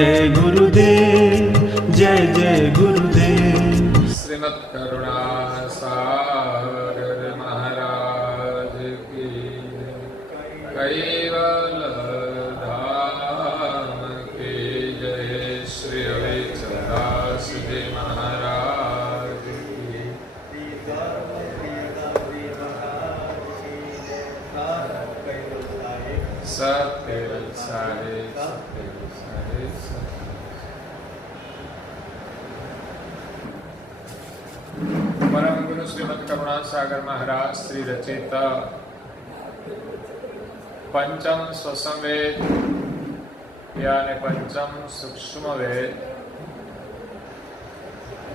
जय गुरुदेव, जय जय गुरुदेव। श्रीमद् करुणा सागर महाराज की कैवल धाम की जय। श्री अविचलदास जी महाराज की। सत्य सारे सत्य सारे परम गुरु श्रीमद् करुणा सागर महाराज श्री रचित पंचम स्वसंवेद यानी पंचम सूक्ष्म वेद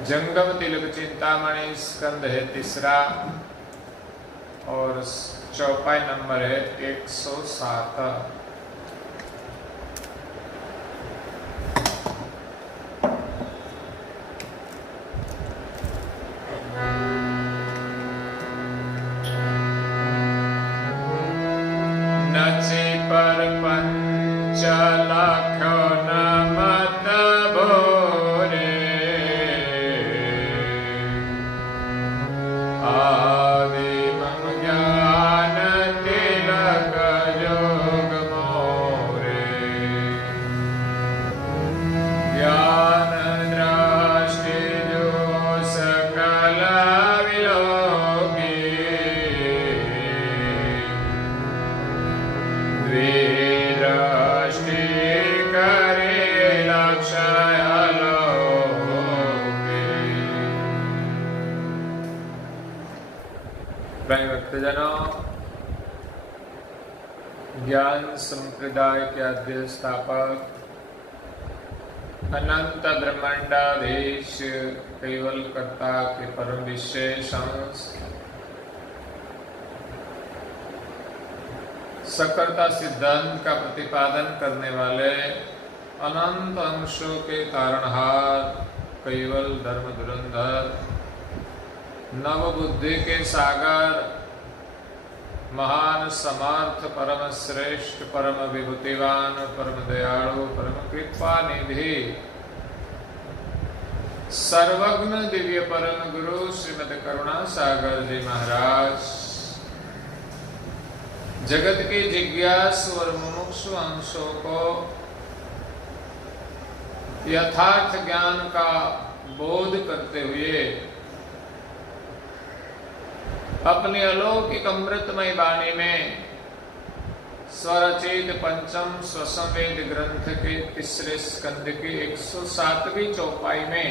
जंगम तिलक चिंतामणि स्कंद है तीसरा और चौपाई नंबर है 107। नचे पर पंच लाख नमत भोरे भक्तजनों, ज्ञान संप्रदाय के आद्य स्थापक अनंत ब्रह्मांडाधीश केवल कर्ता के परम विशेष अंश सकर्ता सिद्धांत का प्रतिपादन करने वाले अनंत अंशों के तारणहार केवल धर्म धुरंधर नव बुद्धि के सागर महान समर्थ परम श्रेष्ठ परम विभूतिवान परम दयालु परम कृपा निधि सर्वज्ञ दिव्य परम गुरु श्रीमद् करुणा सागर जी महाराज जगत के जिज्ञासु और मुमुक्षु अंशों को यथार्थ ज्ञान का बोध करते हुए अपने अलौकिक अमृतमय वाणी में स्वरचित पंचम स्वसंवेद ग्रंथ के तीसरे स्कंद की 107वीं चौपाई में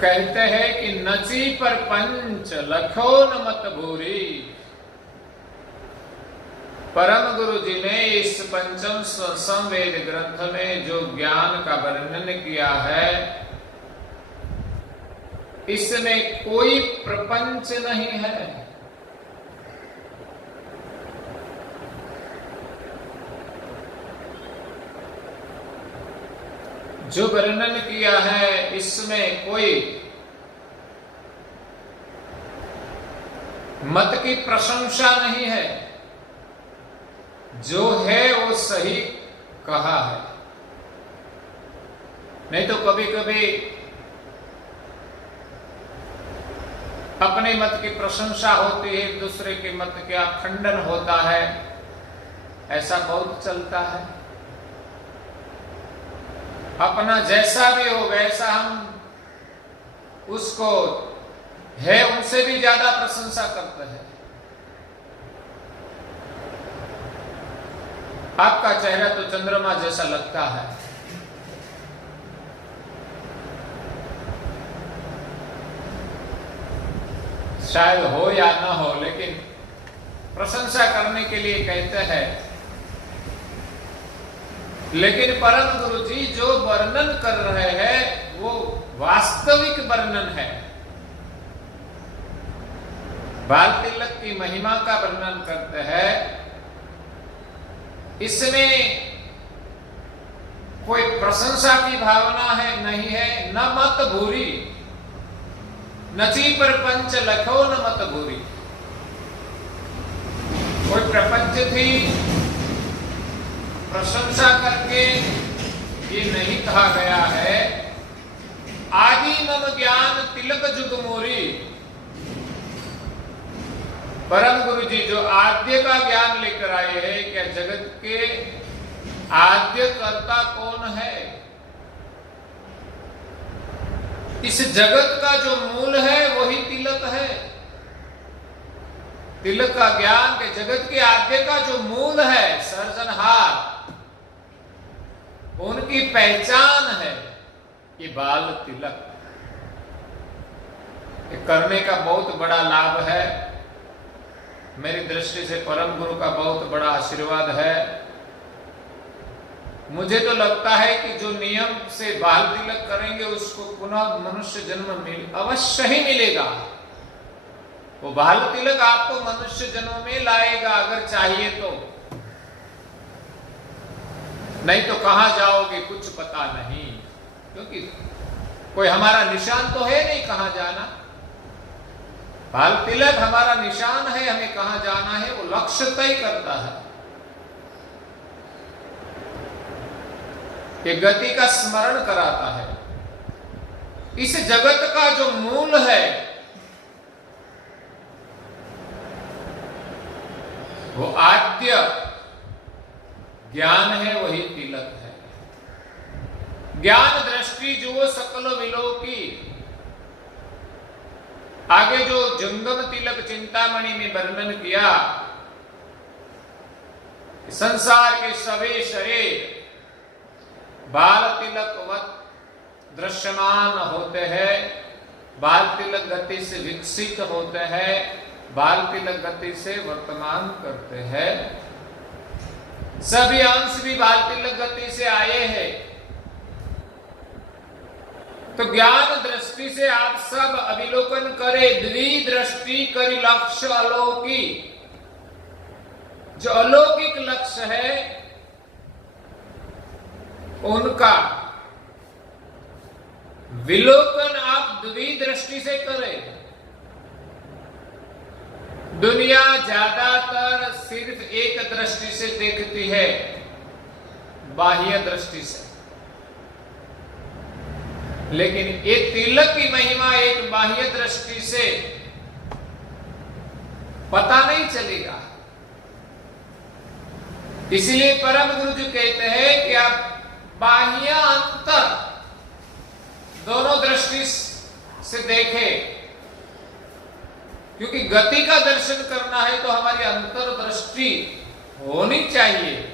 कहते हैं कि नची पर पंच लखो न मत भूरी। परम गुरु जी ने इस पंचम स्वसंवेद ग्रंथ में जो ज्ञान का वर्णन किया है इसमें कोई प्रपंच नहीं है। जो वर्णन किया है इसमें कोई मत की प्रशंसा नहीं है। जो है वो सही कहा है। नहीं तो कभी कभी अपने मत की प्रशंसा होती है, दूसरे के मत का खंडन होता है, ऐसा बहुत चलता है। अपना जैसा भी हो वैसा हम उसको है उनसे भी ज्यादा प्रशंसा करते हैं। आपका चेहरा तो चंद्रमा जैसा लगता है, शायद हो या न हो, लेकिन प्रशंसा करने के लिए कहते हैं। लेकिन परम गुरु जी जो वर्णन कर रहे हैं वो वास्तविक वर्णन है। बाल तिलक की महिमा का वर्णन करते हैं। इसमें कोई प्रशंसा की भावना है नहीं है, न मत भूरी। नची पर पंच लखो न मत भूरी। कोई प्रपंच थी प्रशंसा करके ये नहीं कहा गया है आदि मम ज्ञान तिलक जुग मोरी। परम गुरु जी जो आद्य का ज्ञान लेकर आए हैं, क्या जगत के आद्य कर्ता कौन है? इस जगत का जो मूल है वही तिलक है। तिलक का ज्ञान के जगत के आद्य का जो मूल है, सर्जनहार, उनकी पहचान है ये बाल तिलक। ये करने का बहुत बड़ा लाभ है। मेरी दृष्टि से परम गुरु का बहुत बड़ा आशीर्वाद है। मुझे तो लगता है कि जो नियम से बाल तिलक करेंगे उसको पुनः मनुष्य जन्म अवश्य ही मिलेगा। वो बाल तिलक आपको मनुष्य जन्म में लाएगा अगर चाहिए तो, नहीं तो कहां जाओगे कुछ पता नहीं, क्योंकि कोई हमारा निशान तो है नहीं कहां जाना। बाल तिलक हमारा निशान है, हमें कहां जाना है वो लक्ष्य तय करता है। ये गति का स्मरण कराता है। इस जगत का जो मूल है वो आद्य ज्ञान है, वही तिलक है। ज्ञान दृष्टि जो सकल विलोकी। आगे जो जंगम तिलक चिंतामणि में वर्णन किया, संसार के सभी शरीर बाल तिलकवत दृश्यमान होते हैं, बाल तिलक गति से विकसित होते हैं, बाल तिलक गति से वर्तमान करते हैं। सभी अंश भी बाल तिलक गति से आए हैं। तो ज्ञान दृष्टि से आप सब अविलोकन करें, द्विदृष्टि करी लक्ष्य अलौकी। जो अलौकिक लक्ष्य है उनका विलोकन आप द्विदृष्टि से करें। दुनिया ज्यादातर सिर्फ एक दृष्टि से देखती है, बाह्य दृष्टि से, लेकिन ये तिलक की महिमा एक बाह्य दृष्टि से पता नहीं चलेगा। इसलिए परम गुरु जी कहते हैं कि आप बाह्य अंतर दोनों दृष्टि से देखें, क्योंकि गति का दर्शन करना है तो हमारी अंतर्दृष्टि होनी चाहिए।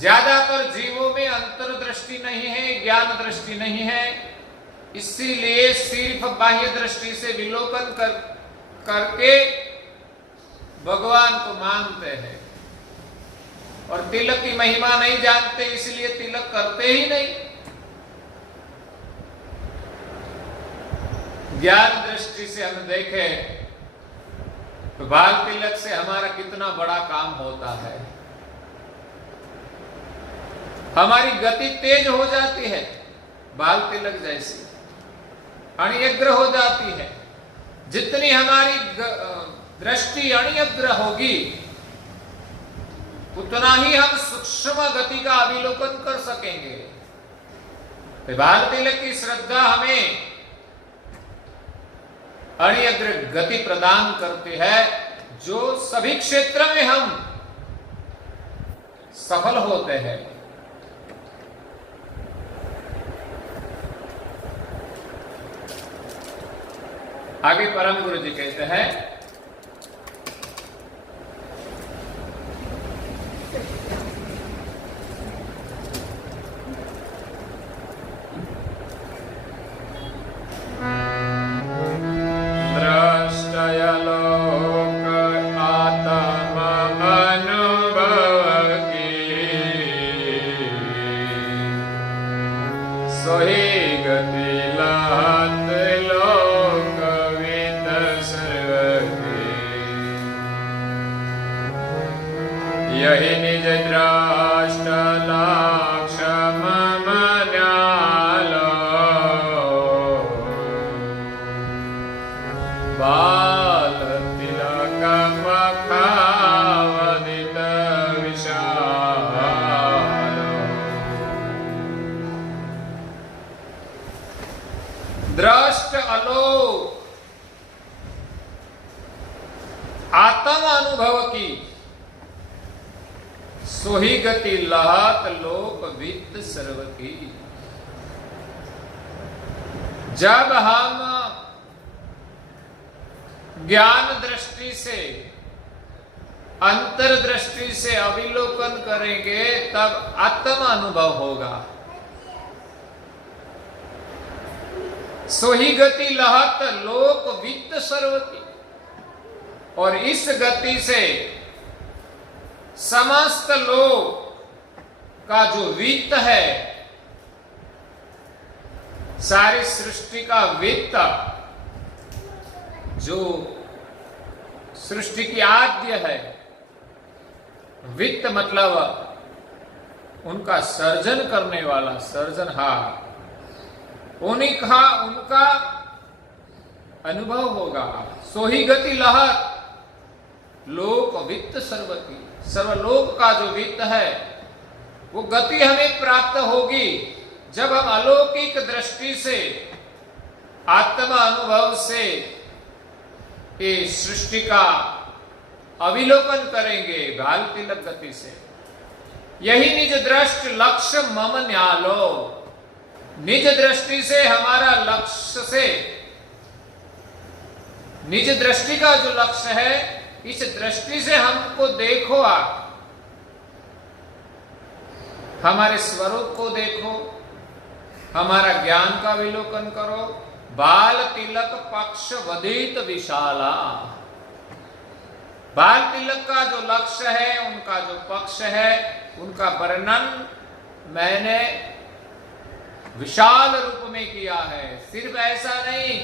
ज्यादातर जीवों में अंतर्दृष्टि नहीं है, ज्ञान दृष्टि नहीं है, इसीलिए सिर्फ बाह्य दृष्टि से विलोकन करके भगवान को मानते हैं और तिलक की महिमा नहीं जानते, इसलिए तिलक करते ही नहीं। ज्ञान दृष्टि से हम देखें तो बाल तिलक से हमारा कितना बड़ा काम होता है। हमारी गति तेज हो जाती है, बाल तिलक जैसी अणियग्र हो जाती है। जितनी हमारी दृष्टि अणियग्र होगी उतना ही हम सूक्ष्म गति का अवलोकन कर सकेंगे। बाल तिलक की श्रद्धा हमें अणियग्र गति प्रदान करती है, जो सभी क्षेत्र में हम सफल होते हैं। आगे परम गुरु जी कहते हैं, यही निज द्रष्ट लक्ष्य मम न्यालो बाल तिलक मखावदित विशाल दृष्ट अलोक आत्म अनुभव की सोही गति लहत लोक वित्त सर्व की। जब हम ज्ञान दृष्टि से अंतर्दृष्टि से अविलोकन करेंगे तब आत्म अनुभव होगा। सोही गति लहत लोक वित्त सर्व की, और इस गति से समस्त लोक का जो वित्त है, सारी सृष्टि का वित्त, जो सृष्टि की आद्य है, वित्त मतलब उनका सर्जन करने वाला, सर्जनहार, उनका अनुभव होगा। सोही गति लहत लोक वित्त सर्वती, सर्वलोक का जो वित्त है वो गति हमें प्राप्त होगी जब हम अलौकिक दृष्टि से आत्म अनुभव से ये सृष्टि का अविलोकन करेंगे भाल तिलक गति से। यही निज दृष्टि लक्ष्य मम न्यालो, निज दृष्टि से हमारा लक्ष्य से, निज दृष्टि का जो लक्ष्य है, इस दृष्टि से हमको देखो, आप हमारे स्वरूप को देखो, हमारा ज्ञान का अवलोकन करो। बाल तिलक पक्ष वधित विशाला, बाल तिलक का जो लक्ष्य है, उनका जो पक्ष है, उनका वर्णन मैंने विशाल रूप में किया है। सिर्फ ऐसा नहीं,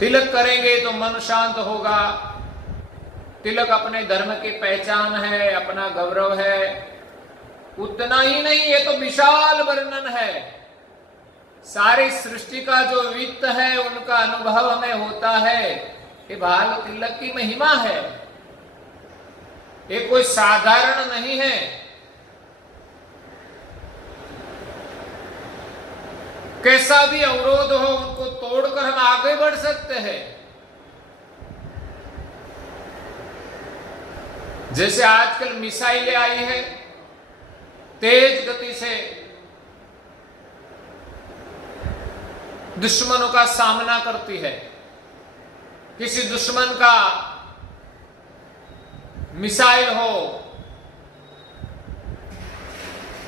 तिलक करेंगे तो मन शांत होगा, तिलक अपने धर्म की पहचान है, अपना गौरव है, उतना ही नहीं, ये तो विशाल वर्णन है। सारी सृष्टि का जो वित्त है उनका अनुभव हमें होता है। ये बाल तिलक की महिमा है, ये कोई साधारण नहीं है। कैसा भी अवरोध हो उनको तोड़कर हम आगे बढ़ सकते हैं। जैसे आजकल मिसाइलें आई है, तेज गति से दुश्मनों का सामना करती है। किसी दुश्मन का मिसाइल हो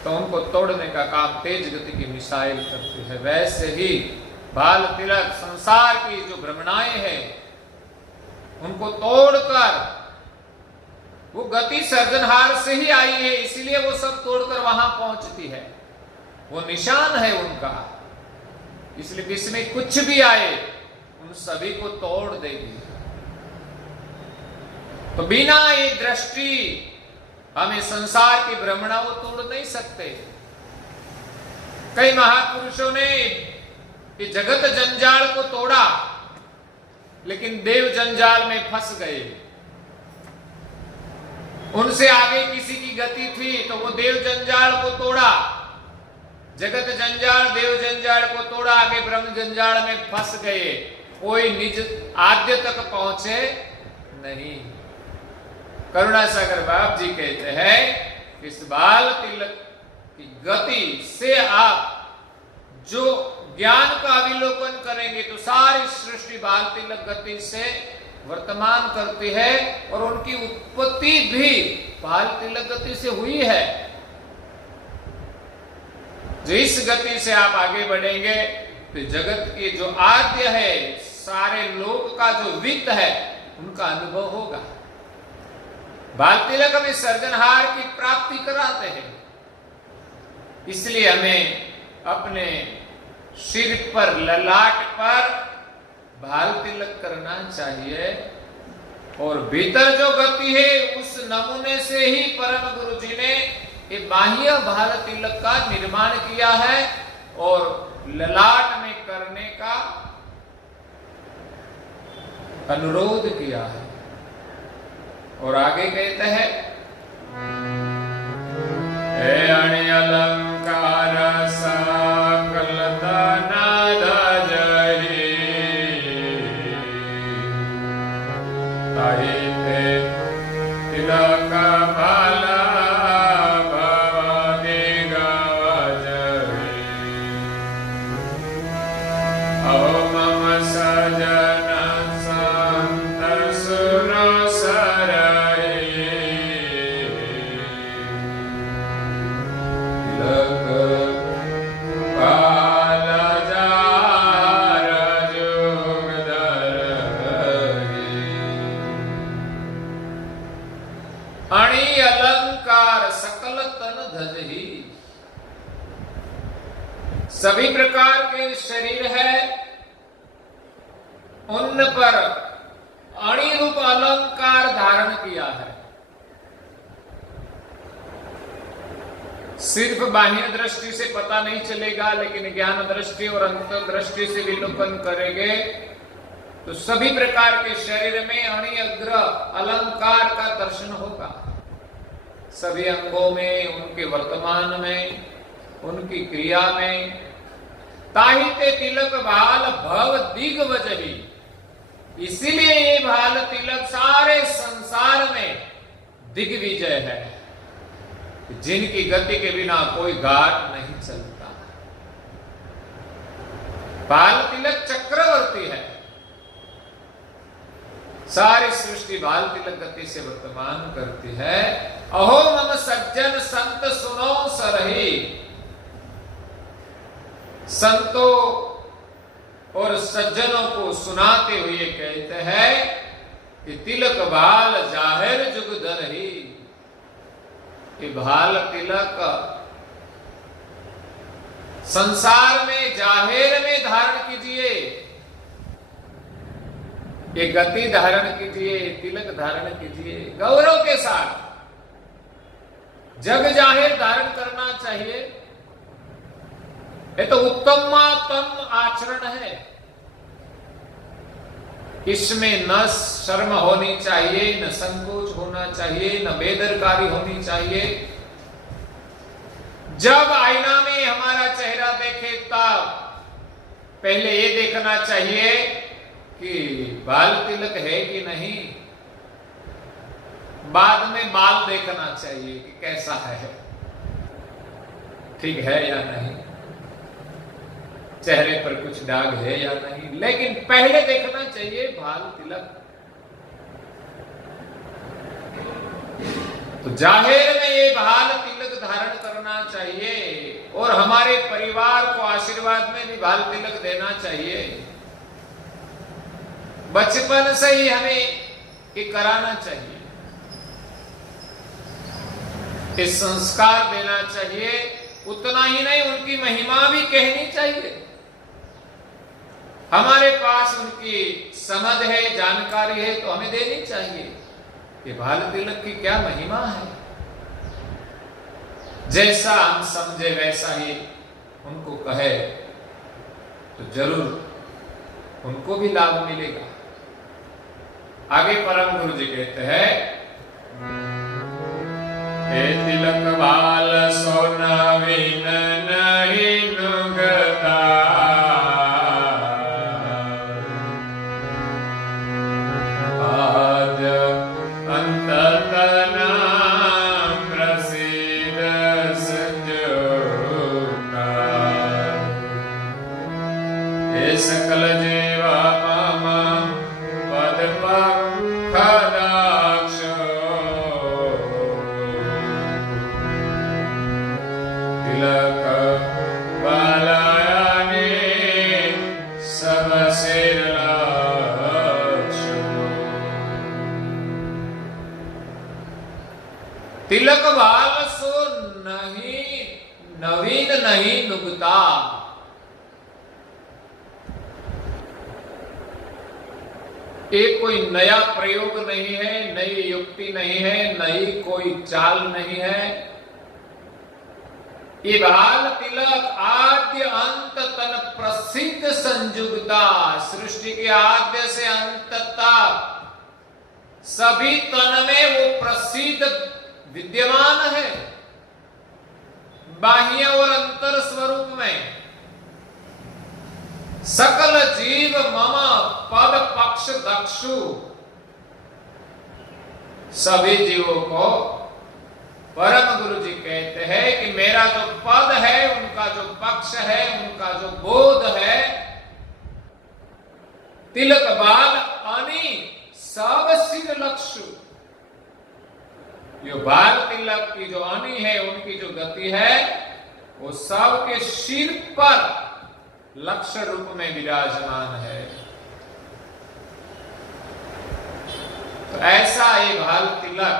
तो उनको तोड़ने का काम तेज गति की मिसाइल करती है। वैसे ही बाल तिलक संसार की जो भ्रमणाएं हैं उनको तोड़कर, वो गति सर्जनहार से ही आई है, इसीलिए वो सब तोड़कर वहां पहुंचती है। वो निशान है उनका, इसलिए इसमें कुछ भी आए उन सभी को तोड़ देगी। तो बिना ये दृष्टि हमें संसार की भ्रमणा वो तोड़ नहीं सकते। कई महापुरुषों ने ये जगत जंजाल को तोड़ा, लेकिन देव जंजाल में फंस गए। उनसे आगे किसी की गति थी तो वो देव जंजाल को तोड़ा, जगत जंजाल देव जंजाल को तोड़ा, आगे ब्रह्म जंजाल में फंस गए, कोई निज आद्य तक पहुंचे नहीं। करुणा सागर बाप जी कहते हैं, इस बाल तिलक की गति से आप जो ज्ञान का अवलोकन करेंगे तो सारी सृष्टि बाल तिलक गति से वर्तमान करती है, और उनकी उत्पत्ति भी बाल तिलक गति से हुई है। जो इस गति से आप आगे बढ़ेंगे तो जगत की जो आद्य है, सारे लोक का जो वित्त है, उनका अनुभव होगा। बाल तिलक हमें सर्जनहार की प्राप्ति कराते हैं, इसलिए हमें अपने सिर पर, ललाट पर बाल तिलक करना चाहिए। और भीतर जो गति है उस नमूने से ही परम गुरु जी ने ये बाह्य बाल तिलक का निर्माण किया है और ललाट में करने का अनुरोध किया है। और आगे कहते हैं, हे अणि अलंकार सकल धन धज सजन संत सुर सरहे तिलक बाल जार जुग धरहि अणि अलंकार सकल तन धजहि। सभी प्रकार के शरीर है, उन पर अणि रूप अलंकार धारण किया है। सिर्फ बाह्य दृष्टि से पता नहीं चलेगा, लेकिन ज्ञान दृष्टि और अंतर दृष्टि से विलोकन करेंगे तो सभी प्रकार के शरीर में अणि अग्र अलंकार का दर्शन होगा। सभी अंगों में, उनके वर्तमान में, उनकी क्रिया में। ताहि ते तिलक भाल भव दिग्वजहि। इसीलिए ये भाल तिलक सारे संसार में दिग्विजय है, जिनकी गति के बिना कोई घाट नहीं चलता। भाल तिलक चक्रवर्ती है। सारी सृष्टि भाल तिलक गति से वर्तमान करती है। अहो मम सज्जन संत सुनो सरहि। संतों और सज्जनों को सुनाते हुए कहते हैं कि तिलक भाल जाहिर जुग धरहि। ये भाल तिलक संसार में जाहिर में धारण कीजिए, ये गति धारण कीजिए, तिलक धारण कीजिए गौरव के साथ। जग जाहिर धारण करना चाहिए। ये तो उत्तमतम आचरण है। इसमें न शर्म होनी चाहिए, न संकोच होना चाहिए, न बेदरकारी होनी चाहिए। जब आईना में हमारा चेहरा देखे तब पहले ये देखना चाहिए कि बाल तिलक है कि नहीं। बाद में बाल देखना चाहिए कि कैसा है, ठीक है या नहीं, चेहरे पर कुछ दाग है या नहीं। लेकिन पहले देखना चाहिए बाल तिलक। तो जाहिर में ये बाल तिलक धारण करना चाहिए और हमारे परिवार को आशीर्वाद में भी बाल तिलक देना चाहिए। बचपन से ही हमें ये कराना चाहिए, ये संस्कार देना चाहिए। उतना ही नहीं, उनकी महिमा भी कहनी चाहिए। हमारे पास उनकी समझ है, जानकारी है, तो हमें देनी चाहिए कि बाल तिलक की क्या महिमा है। जैसा हम समझे वैसा ही उनको कहे तो जरूर उनको भी लाभ मिलेगा। आगे परम गुरु जी कहते हैं, हे तिलक बाल सो नवीन नहीं नुगता। सकल जीवा मामा पद पदाक्ष। तिलक बालायाने सब सिर लक्ष। तिलक बाल सो नहीं नवीन नहीं नुगता। एक कोई नया प्रयोग नहीं है, नई युक्ति नहीं है, नई कोई चाल नहीं है। ये बाल तिलक आद्य अंत तन प्रसिद्ध संयुक्ता। सृष्टि के आद्य से अंत तक सभी तन में वो प्रसिद्ध विद्यमान है, बाह्य और अंतर स्वरूप में। सकल जीव मम पद पक्ष दक्षु। सभी जीवों को परम गुरु जी कहते हैं कि मेरा जो पद है, उनका जो पक्ष है, उनका जो बोध है, तिलक बाद अनि सब सिर लक्षु। जो बाल तिलक की जो अनि है, उनकी जो गति है, वो सबके सिर पर लक्ष्य रूप में विराजमान है। तो ऐसा ये बाल तिलक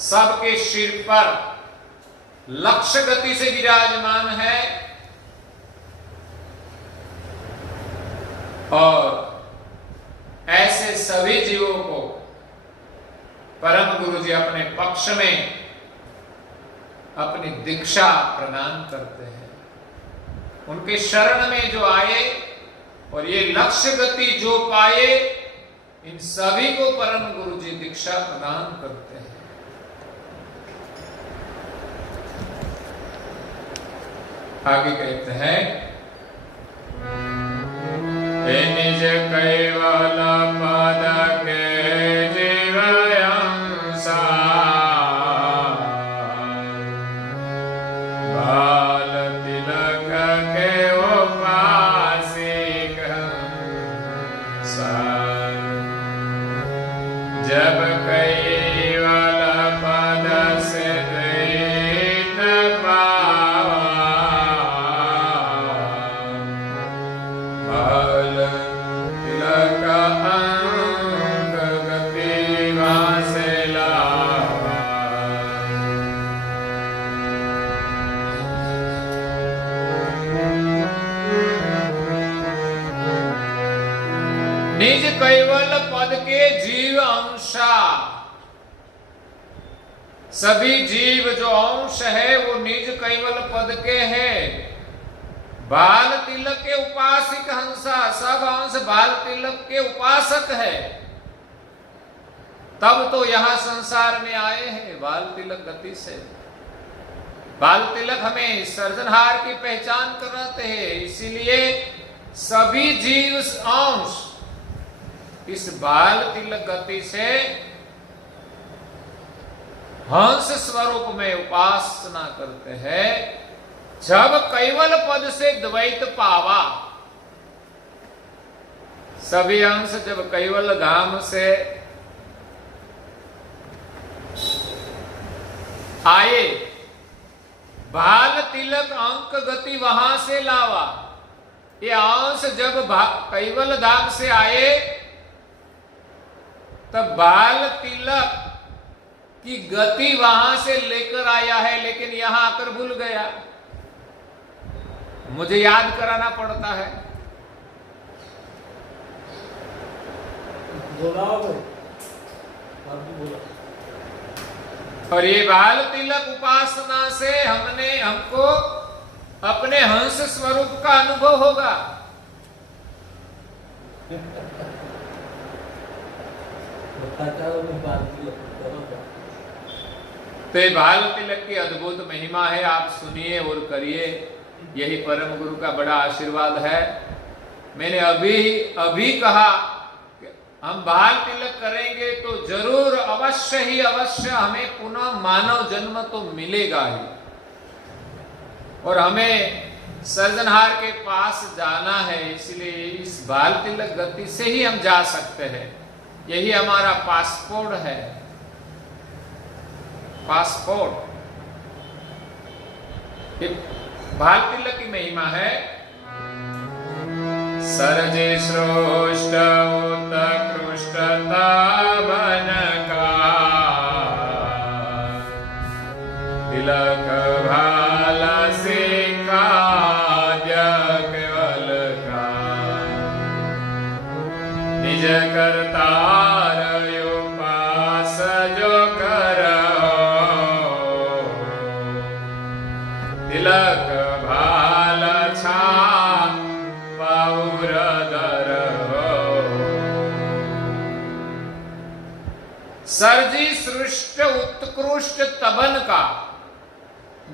सबके सिर पर लक्ष्य गति से विराजमान है। और ऐसे सभी जीवों को परम गुरु जी अपने पक्ष में अपनी दीक्षा प्रदान करते हैं। उनके शरण में जो आए और ये लक्ष्य गति जो पाए, इन सभी को परम गुरु जी दीक्षा प्रदान करते हैं। आगे कहते हैं, निज कैवल पद के जीवयंसा, बाल तिलक के उपासिक हंसा। जब कैवल पद से द्वैत पावा, बाल तिलक अंग गति वासे लावा। निज कैवल पद के जीव अंशा। सभी जीव जो अंश है वो निज कैवल पद के है। बाल तिलक के उपासिक हंसा, सब अंश बाल तिलक के उपासक है। तब तो यहां संसार में आए हैं बाल तिलक गति से। बाल तिलक हमें सृजनहार की पहचान कराते हैं। इसीलिए सभी जीव अंश इस बाल तिलक गति से हंस स्वरूप में उपासना करते हैं। जब कैवल पद से द्वैत पावा, सभी अंश जब कैवल धाम से आए, बाल तिलक अंक गति वहां से लावा। ये अंश जब कैवल धाम से आए, तब बाल तिलक की गति वहां से लेकर आया है, लेकिन यहां आकर भूल गया। मुझे याद कराना पड़ता है। और ये बाल तिलक उपासना से हमको अपने हंस स्वरूप का अनुभव होगा। तो ये बाल तिलक की अद्भुत महिमा है। आप सुनिए और करिए। यही परम गुरु का बड़ा आशीर्वाद है। मैंने अभी कहा कि हम बाल तिलक करेंगे तो जरूर अवश्य ही अवश्य हमें पुनः मानव जन्म तो मिलेगा ही, और हमें सृजनहार के पास जाना है। इसलिए इस बाल तिलक गति से ही हम जा सकते हैं। यही हमारा पासपोर्ट है। पासपोर्ट बाल तिलक की महिमा है। सरजे श्रेष्ठ उत्कृष्टता बन का, तिलक भाला से केवल का, निज करतार उपास जो करो, तिलक भाल छा पाउर दर हो। सर्जी सृष्ट उत्कृष्ट तबन का,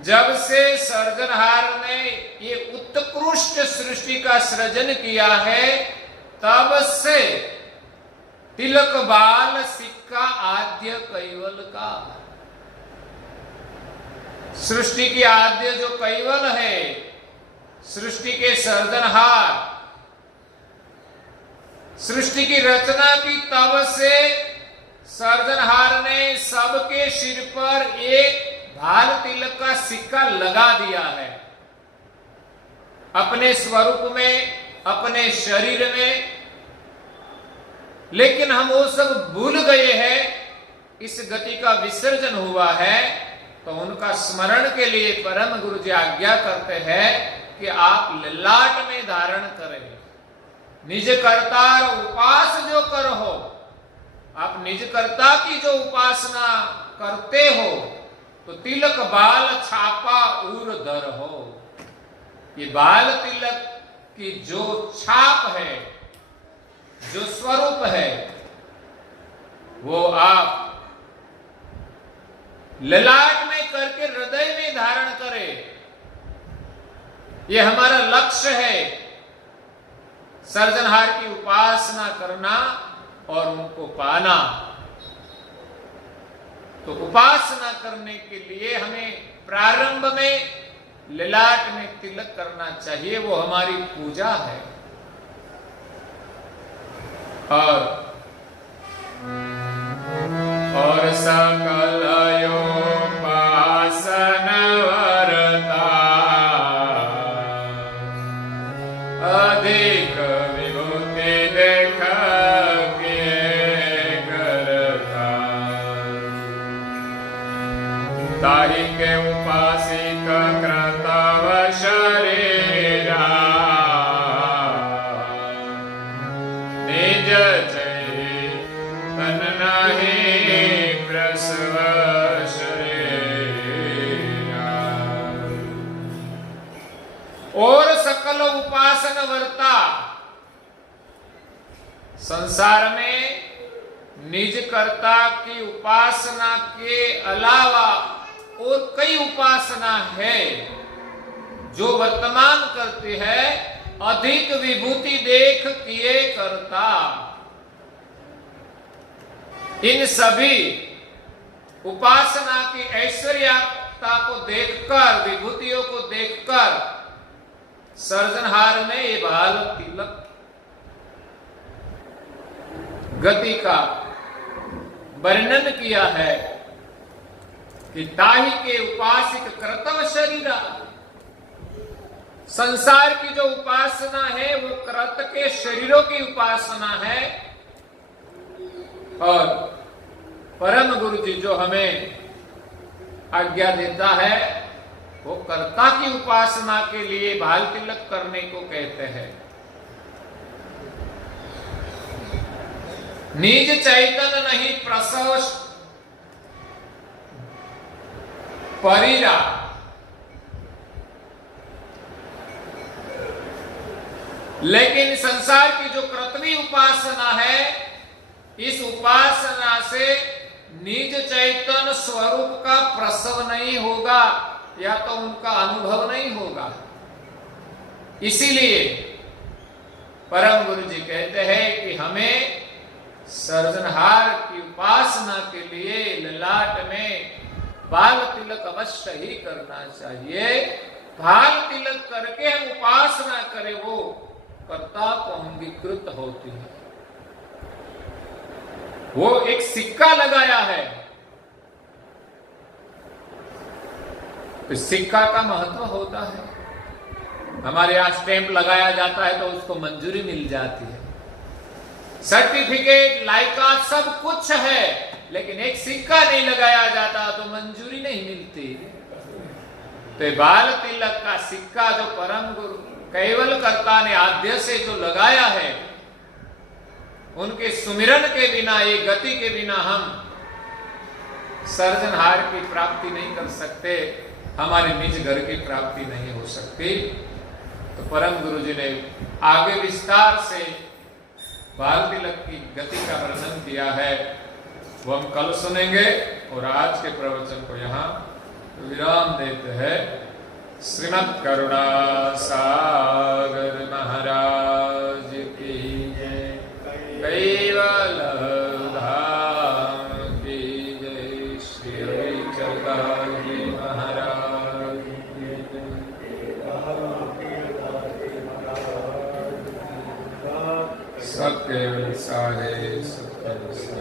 जब से सृजनहार ने ये उत्कृष्ट सृष्टि का सृजन किया है, तब से तिलक बाल सिक्का आद्य कैवल का, सृष्टि की आद्य जो कैवल है, सृष्टि के सृजनहार, सृष्टि की रचना की तब से सर्जनहार ने सबके सिर पर एक भाल तिलक का सिक्का लगा दिया है, अपने स्वरूप में, अपने शरीर में। लेकिन हम वो सब भूल गए हैं, इस गति का विसर्जन हुआ है। तो उनका स्मरण के लिए परम गुरु जी आज्ञा करते हैं कि आप ललाट में धारण करें। निज कर्ता उपास जो कर हो, आप निज कर्ता की जो उपासना करते हो तो तिलक बाल छापा उर दर हो। ये बाल तिलक की जो छाप है, जो स्वरूप है, वो आप ललाट में करके हृदय में धारण करें। ये हमारा लक्ष्य है, सर्जनहार की उपासना करना और उनको पाना। तो उपासना करने के लिए हमें प्रारंभ में ललाट में तिलक करना चाहिए, वो हमारी पूजा है। और सकल योपासन वरता अधिक विभूति देख के करता, ताहि के उपासिक कृतव शरीरा निज चैतन नहीं प्रसव शरीरा। और सकल उपासन वर्ता, संसार में निज कर्ता की उपासना के अलावा और कई उपासना है जो वर्तमान करती है, अधिक विभूति देख किए करता। इन सभी उपासना की ऐश्वर्यता को देखकर, विभूतियों को देखकर सर्जनहार ने ये बाल तिलक गति का वर्णन किया है कि ताहि के उपासिक कृतव शरीरा। संसार की जो उपासना है वो कृत के शरीरों की उपासना है, और परम गुरु जी जो हमें आज्ञा देता है वो कर्ता की उपासना के लिए भाल तिलक करने को कहते हैं। निज चैतन नहीं प्रसव परीरा। लेकिन संसार की जो कृत्वी उपासना है, इस उपासना से निज चैतन स्वरूप का प्रसव नहीं होगा या तो उनका अनुभव नहीं होगा। इसीलिए परम गुरु जी कहते हैं कि हमें सर्जनहार की उपासना के लिए ललाट में बाल तिलक अवश्य ही करना चाहिए। बाल तिलक करके हम उपासना करें, वो कर्ता को अंगीकृत होती है। वो एक सिक्का लगाया है, तो सिक्का का महत्व होता है। हमारे यहां स्टैंप लगाया जाता है तो उसको मंजूरी मिल जाती है, सर्टिफिकेट, लायकात सब कुछ है, लेकिन एक सिक्का नहीं लगाया जाता तो मंजूरी नहीं मिलती। तो बाल तिलक का सिक्का जो परम गुरु केवल कर्ता ने आद्य से जो लगाया है, उनके सुमिरन के बिना, ये गति के बिना हम सर्जनहार की प्राप्ति नहीं कर सकते, हमारे निज घर की प्राप्ति नहीं हो सकती। तो परम गुरु जी ने आगे विस्तार से बाल तिलक की गति का वर्णन किया है, वो हम कल सुनेंगे। और आज के प्रवचन को यहाँ विराम देते हैं। श्रीमद् करुणा सागर महाराज की जय, कैवल धाम की जय, श्री चरकाजी महाराज की जय। सत्य अहिंसा है, सत्य अहिंसा।